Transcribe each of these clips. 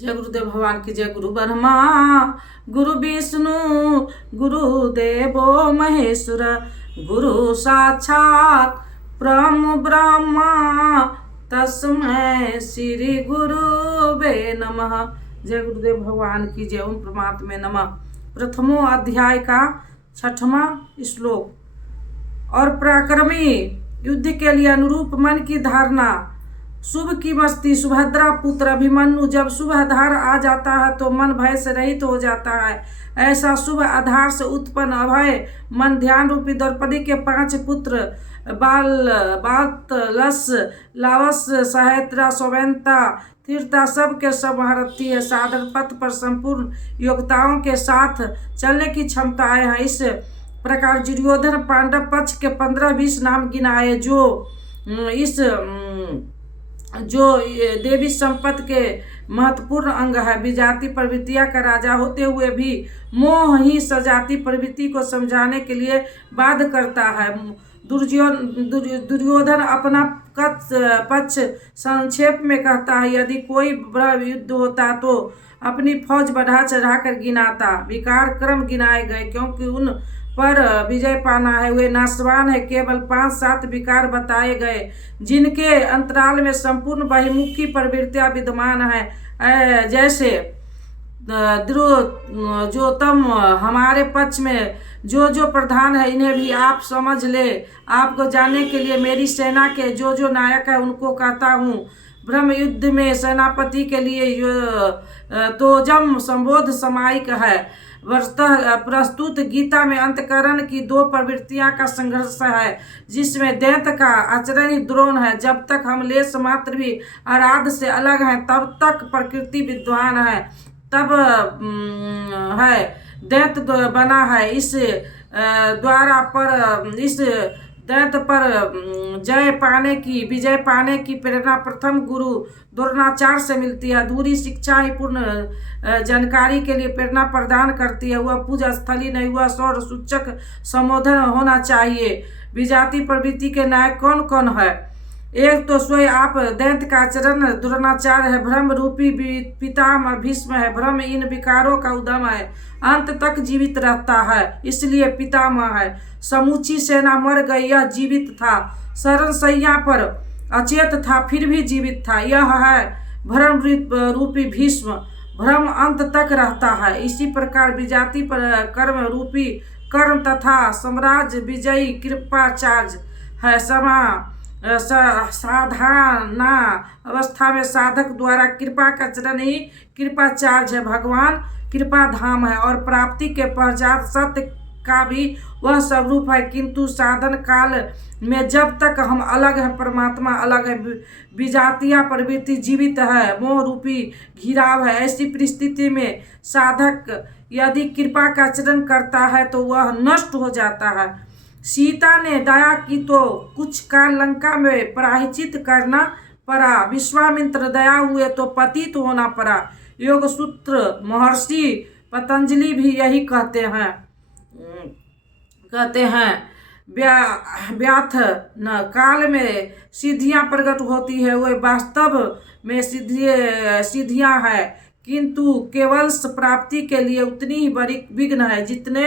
जय गुरुदेव भगवान की जय। गुरु ब्रह्मा गुरु विष्णु गुरुदेवो महेश्वर गुरु साक्षात परम ब्रह्मा तस्मै श्री गुरुवे नमः। जय गुरुदेव भगवान की जय। ओम परमात्मे नमः। प्रथमो अध्याय का 6वां श्लोक। और पराक्रमी युद्ध के लिए अनुरूप मन की धारणा। शुभ की मस्ती। सुभद्रा पुत्र अभिमन्यु जब शुभ आधार आ जाता है तो मन भय से रहित हो जाता है। ऐसा शुभ आधार से उत्पन्न अभय मन ध्यान रूपी द्रौपदी के 5 पुत्र बातलस लावस सहेत्रा सौवेंता तीर्था सब के सब महारथी है। साधन पथ पर संपूर्ण योग्यताओं के साथ चलने की क्षमताएं हैं। इस प्रकार दुर्योधन पांडव पक्ष के 15-20 नाम गिनाए जो देवी संपत्ति के महत्वपूर्ण अंग है। विजाति प्रवृत्तियां का राजा होते हुए भी मोह ही सजाति प्रवृत्ति को समझाने के लिए बाध्य करता है। दुर्योधन अपना पक्ष संक्षेप में कहता है, यदि कोई बड़ा युद्ध होता तो अपनी फौज बढ़ा चढ़ा कर गिनाता। विकार क्रम गिनाए गए क्योंकि उन पर विजय पाना है। वे नाशवान है। केवल 5-7 विकार बताए गए जिनके अंतराल में संपूर्ण बहिमुखी प्रवृत्तियां विद्यमान है। जैसे द्रुजोतम हमारे पक्ष में जो प्रधान है इन्हें भी आप समझ ले। आपको जानने के लिए मेरी सेना के जो नायक है उनको कहता हूँ। ब्रह्म युद्ध में सेनापति के लिए तोजम संबोध समायिक है। प्रस्तुत गीता में अंतकरण की 2 प्रवृत्तियां का संघर्ष है जिसमें दैत्य का आचरण ही द्रोण है। जब तक हम लेश मात्र भी आराध्य से अलग हैं तब तक प्रकृति विद्वान है। तब है दैत्य बना है। इस दैत्य पर विजय पाने की प्रेरणा प्रथम गुरु द्रोणाचार्य से मिलती है। अधूरी शिक्षा ही पूर्ण जानकारी के लिए प्रेरणा प्रदान करती है। वह पूजा स्थली नहीं, हुआ सौर सूचक संबोधन होना चाहिए। विजाति प्रवृत्ति के नायक कौन कौन है? एक तो स्वयं आप दैत्य का आचरण द्रोणाचार्य है। ब्रह्म रूपी पितामह भीष्म है। ब्रह्म इन विकारों का उद्यम है, अंत तक जीवित रहता है इसलिए पितामह है। समूची सेना मर गई, यह जीवित था। शरण शैया पर अचेत था फिर भी जीवित था, यह है भ्रम रूपी भीष्म। भ्रम अंत तक रहता है। इसी प्रकार विजाति पर कर्म रूपी कर्म तथा साम्राज्य विजयी कृपाचार्य है। साधारण अवस्था में साधक द्वारा कृपा का चरण ही कृपाचार्य है। भगवान कृपा धाम है और प्राप्ति के पश्चात सत्य का भी वह स्वरूप है। किंतु साधन काल में जब तक हम अलग हैं परमात्मा अलग है। विजातीय प्रवृत्ति जीवित है, मोह रूपी घिराव है। ऐसी परिस्थिति में साधक यदि कृपा का आचरण करता है तो वह नष्ट हो जाता है। सीता ने दया की तो कुछ काल लंका में प्रायश्चित करना पड़ा। विश्वामित्र दया हुए तो पतित होना पड़ा। योग सूत्र महर्षि पतंजलि भी यही कहते हैं व्याथ न काल में सिद्धियां प्रकट होती है। वे वास्तव में सिद्धियां है किंतु केवल प्राप्ति के लिए उतनी ही बड़ी विघ्न है जितने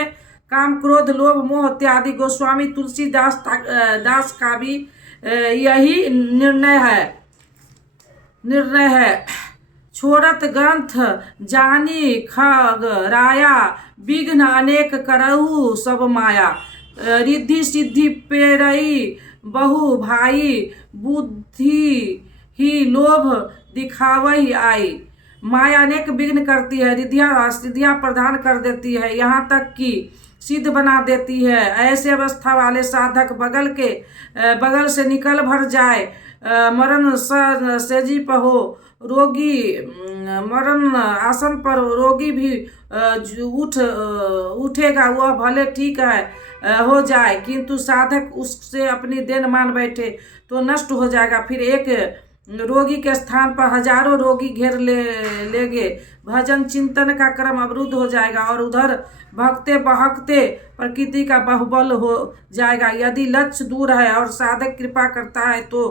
काम क्रोध लोभ मोह इत्यादि। गोस्वामी तुलसीदास का भी यही निर्णय है। छोड़त ग्रंथ जानी खग राया विघ्न अनेक करहु सब माया। रिद्धि सिद्धि पेरई बहु भाई बुद्धि ही लोभ दिखावही आई। माया अनेक विघ्न करती है, सिद्धियां प्रदान कर देती है, यहाँ तक कि सिद्ध बना देती है। ऐसे अवस्था वाले साधक बगल से निकल भर जाए, मरण सेजी पर हो रोगी, मरण आसन पर रोगी भी उठेगा वह भले ठीक है हो जाए किंतु साधक उससे अपनी देन मान बैठे तो नष्ट हो जाएगा। फिर एक रोगी के स्थान पर हजारों रोगी घेर लेंगे। भजन चिंतन का क्रम अवरुद्ध हो जाएगा और उधर भगते बहकते प्रकृति का बाहुबल हो जाएगा। यदि लक्ष्य दूर है और साधक कृपा करता है तो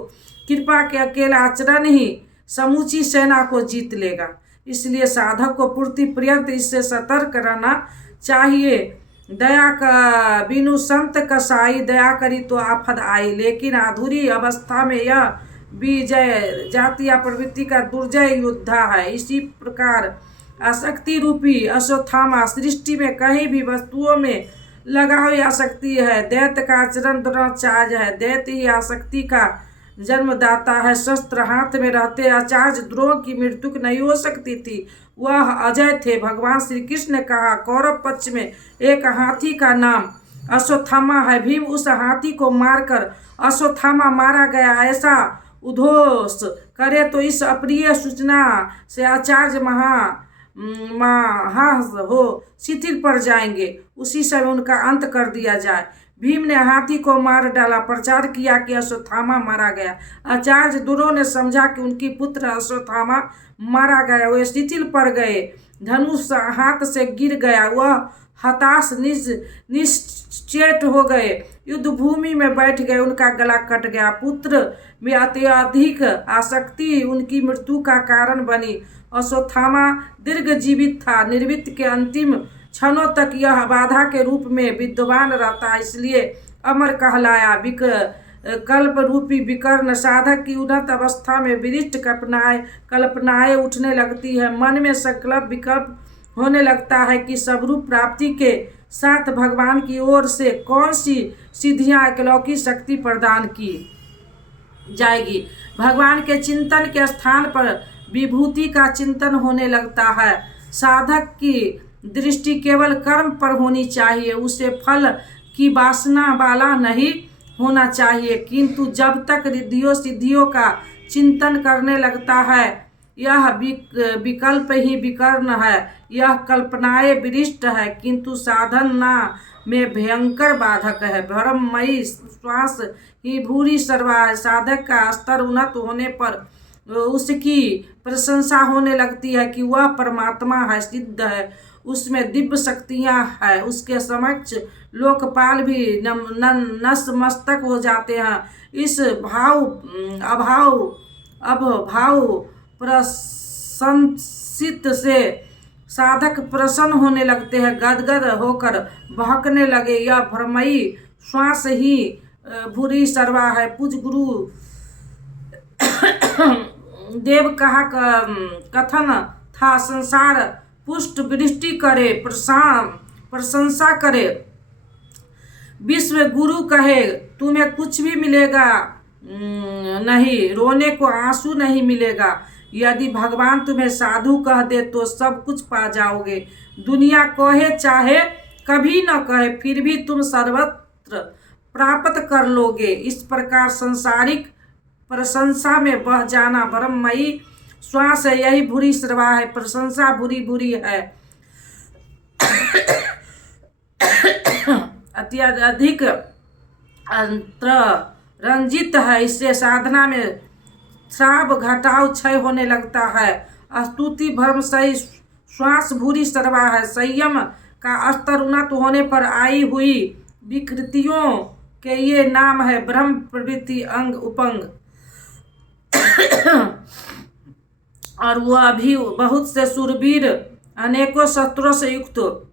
कृपा के अकेला आचरण ही समूची सेना को जीत लेगा। इसलिए साधक को पूर्ति पर्यंत इससे सतर्क रहना चाहिए। दया का बिनु संत कसाई, दया करी तो आफत आई। लेकिन अधूरी अवस्था में यह विजय जाति या प्रवृत्ति का दुर्जय योद्धा है। इसी प्रकार आसक्ति रूपी अश्वत्थामा सृष्टि में कहीं भी वस्तुओं में लगा हुई आसक्ति है। दैत्य का आचरण द्रोणाचार्य है। दैत्य ही आसक्ति का जन्मदाता है। शस्त्र हाथ में रहते आचार्य द्रोण की मृत्यु नहीं हो सकती थी, वह अजय थे। भगवान श्री कृष्ण ने कहा, कौरव पक्ष में एक हाथी का नाम अश्वत्थामा है। भीम उस हाथी को मारकर अश्वत्थामा मारा गया ऐसा उद्घोष करे तो इस अप्रिय सूचना से आचार्य महास हो शिथिल पड़ जाएंगे। उसी समय उनका अंत कर दिया जाए। भीम ने हाथी को मार डाला, प्रचार किया कि अश्वत्थामा मारा गया। आचार्य द्रोण ने समझा कि उनकी पुत्र अश्वत्थामा मारा गया, वे शिथिल पड़ गए। धनुष हाथ से गिर गया, वह हताश निश्चेत हो गए, युद्ध भूमि में बैठ गए, उनका गला कट गया। पुत्र में अत्यधिक आसक्ति उनकी मृत्यु का कारण बनी। अश्वत्थामा दीर्घ जीवित था। निर्वृत्त के अंतिम क्षणों तक यह बाधा के रूप में विद्यमान रहता, इसलिए अमर कहलाया। कल्प रूपी विकर्ण साधक की उन्नत अवस्था में विशिष्ट कल्पनाएं उठने लगती है। मन में संकल्प विकल्प होने लगता है कि स्वरूप प्राप्ति के साथ भगवान की ओर से कौन सी सिद्धियां अलौकिक शक्ति प्रदान की जाएगी। भगवान के चिंतन के स्थान पर विभूति का चिंतन होने लगता है। साधक की दृष्टि केवल कर्म पर होनी चाहिए, उसे फल की वासना वाला नहीं होना चाहिए। किंतु जब तक रिद्धियों सिद्धियों का चिंतन करने लगता है, यह विकल्प ही विकर्ण है, यह कल्पनाएं विशिष्ट है, किंतु साधना में भयंकर बाधक है। भ्रममयी श्वास ही भूरी सर्वा है। साधक का स्तर उन्नत होने पर उसकी प्रशंसा होने लगती है कि वह परमात्मा है, सिद्ध है, उसमें दिव्य शक्तियां हैं। उसके समक्ष लोकपाल भी नतमस्तक हो जाते हैं। इस भाव प्रशंसित से साधक प्रसन्न होने लगते हैं, गदगद होकर बहकने लगे। यह भ्रमयी श्वास ही भूरी सर्वा है। पूज गुरु देव कहा कथन था, संसार पुष्ट वृष्टि करे, प्रशंसा करे। विश्व गुरु कहे, तुम्हें कुछ भी मिलेगा नहीं, रोने को आंसू नहीं मिलेगा। यदि भगवान तुम्हें साधु कह दे तो सब कुछ पा जाओगे। दुनिया कहे चाहे कभी न कहे, फिर भी तुम सर्वत्र प्राप्त कर लोगे। इस प्रकार संसारिक प्रशंसा में बह जाना ब्रह्ममयी श्वास है, यही बुरी सर्वा है। प्रशंसा बुरी बुरी है, अत्यधिक रंजित है। इससे साधना में श्राव घटाव क्षय होने लगता है। स्तुति भ्रम सही श्वास भूरी सर्वा है। संयम का स्तर उन्नत होने पर आई हुई विकृतियों के ये नाम है ब्रह्म प्रवृत्ति अंग उपंग। और वह भी बहुत से शूरवीर अनेकों शस्त्रों से युक्त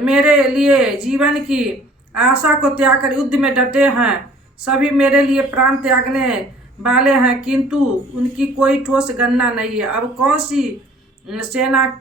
मेरे लिए जीवन की आशा को त्याग कर युद्ध में डटे हैं। सभी मेरे लिए प्राण त्यागने वाले हैं, किंतु उनकी कोई ठोस गणना नहीं है। अब कौन सी सेना